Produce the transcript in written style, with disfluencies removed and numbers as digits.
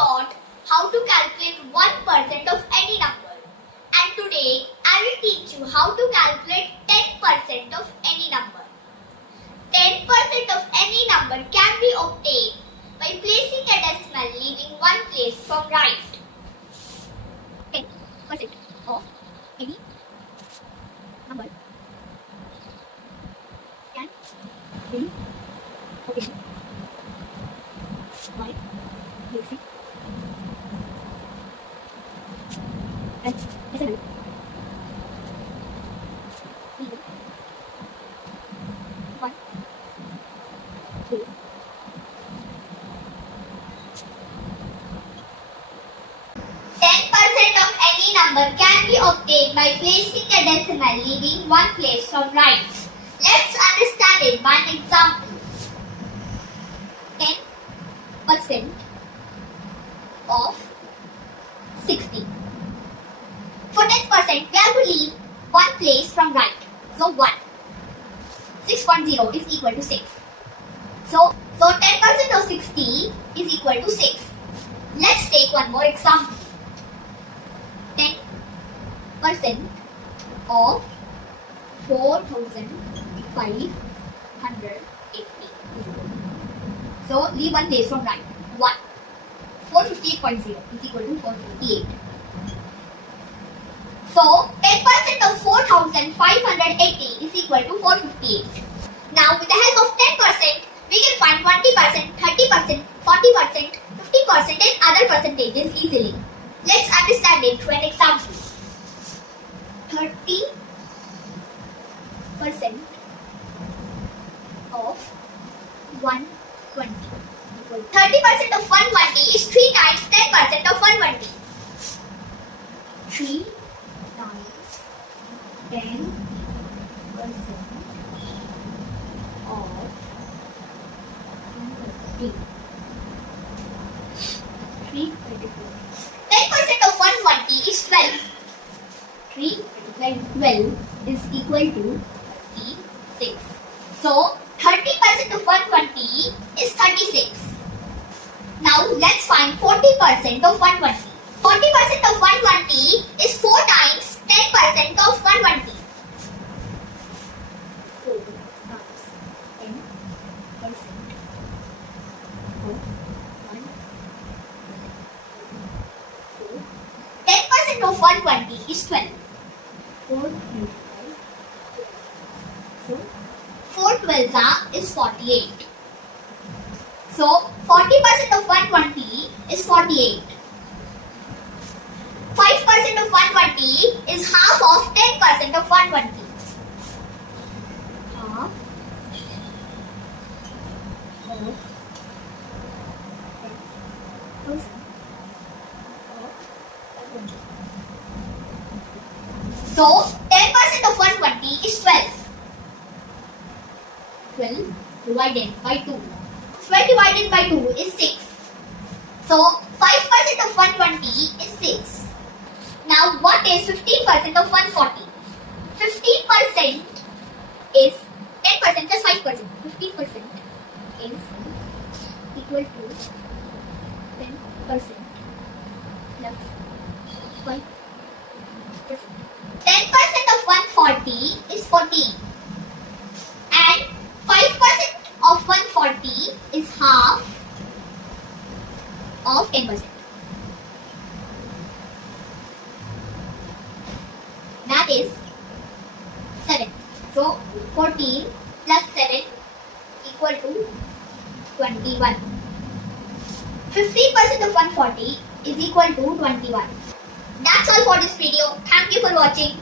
taught how to calculate 1% of any number. And today I will teach you how to calculate 10% of any number. 10% of any number can be obtained by placing a decimal leaving one place from right. 10% of any number can be obtained by placing a decimal leaving one place. 10% of any number can be obtained by placing a decimal leaving one place from right. Let's understand it by an example. 10% of 60. For 10%, we have to leave one place from right. So 1. 6.0 is equal to 6. So 10% of 60 is equal to 6. Let's take one more example. 10% of 4,580. So leave one place from right. 1. 458.0 is equal to 458. So 10% of 4,580 is equal to 458. Now with the help of 10%, we can find 20%, 30%, 40%, 50% and other percentages easily. Let's understand it through an example. 30% of 120. 30% of 120 is 3 times 10% of 120. 3 times 10% of 120. 324. 10% of 120 is 12. 3 times 12 is equal to 36. So 30% of 120 is 36. Now let's find 40% of 120. 40% of 120 is 4 times 10% of 120. 4 times 10% of 10% of 120 is 12. 4 12s is 48. So 40% of 120 is 48. 5% of 120 is half of 10% of 120. Half of 10% of 120. So 10% of 120 is 12. 12 divided by 2. 12 divided by 2 is 6. So 5% of 120 is 6. Now what is 15% of 140? 15% is 10% plus 5%. 15% is equal to 10% plus 5%. 10% of 140 is 14. And 5% of 140 is half of 10%. That is 7. So 14 plus 7 equal to 21. 15% of 140 is equal to 21. That's all for this video. Thank you for watching.